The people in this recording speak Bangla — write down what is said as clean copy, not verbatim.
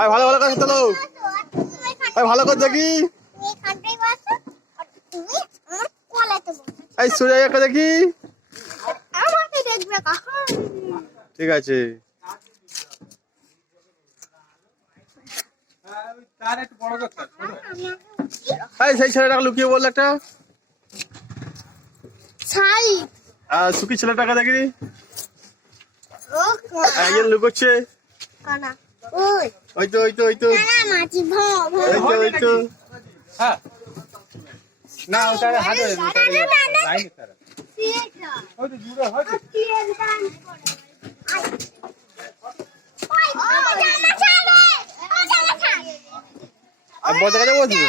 আয় ভালো ভালো করে তোলো। আয় ভালো করে দেখি। এই সূর্য একটা দেখি। ঠিক আছে। এই সেই ছেলেটাকে লুকিয়ে বললো একটা। আর সুখী ছেলেটাকে দেখি। একজন লুকোচ্ছে। ওই তো ওই তো ওই তো ওই তো। না ওটা হাতে লাইন তারা হয়তো জুড়ে হয়তো বলতে কাছে বলছি।